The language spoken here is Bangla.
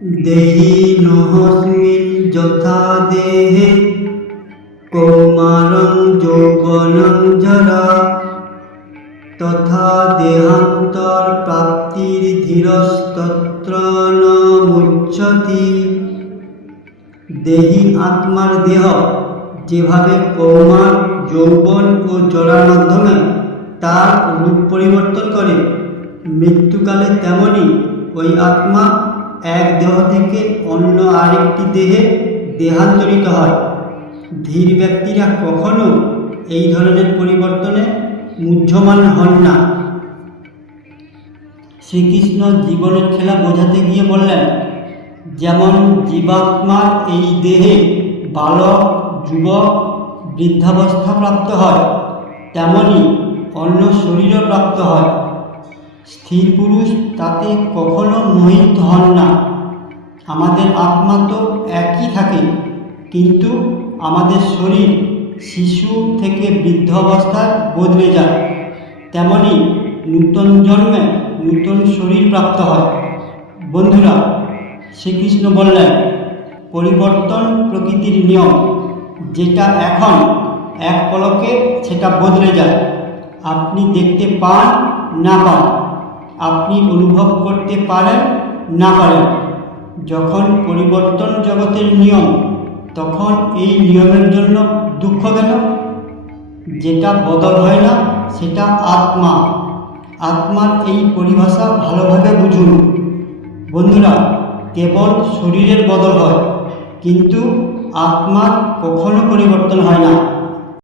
দেহিনোऽস্মিन् যথা দেহে কৌমারং যৌবনং জরা তথা দেহান্তর প্রাপ্তির ধীরস্তত্র ন মুচ্যতি। দেহি আত্মার দেহ যেভাবে কৌমার, যৌবন ও জরার মাধ্যমে তার রূপ পরিবর্তন করে, মৃত্যুকালে তেমনি ওই আত্মা এক দেহ থেকে অন্য আরেকটি দেহে দেহান্তরিত হয়। ধীর ব্যক্তিরা কখনো এই ধরনের পরিবর্তনে মুহ্যমান হন না। শ্রীকৃষ্ণ জীবনের খেলা বোঝাতে গিয়ে বললেন, যেমন জীবাত্মার এই দেহে বালক, যুবক, বৃদ্ধাবস্থা প্রাপ্ত হয়, তেমনি অন্য শরীরও প্রাপ্ত হয়। স্থির পুরুষ তাতে কখনো মোহিত হন না। আমাদের আত্মা তো একই থাকে, কিন্তু আমাদের শরীর শিশু থেকে বৃদ্ধ অবস্থায় বদলে যায়। তেমনি নূতন জন্মে নূতন শরীর প্রাপ্ত হয়। বন্ধুরা, শ্রীকৃষ্ণ বললেন, পরিবর্তন প্রকৃতির নিয়ম, যেটা এখন এক পলকে সেটা বদলে যায়। আপনি দেখতে পান না পান, আপনি অনুভব করতে পারেন না পারেন। যখন পরিবর্তন জগতের নিয়ম, তখন এই নিয়মের জন্য দুঃখ কেন? যেটা বদল হয় না সেটা আত্মা। আত্মার এই পরিভাষা ভালোভাবে বুঝুন। বন্ধুরা, কেবল শরীরের বদল হয়, কিন্তু আত্মার কখনো পরিবর্তন হয় না।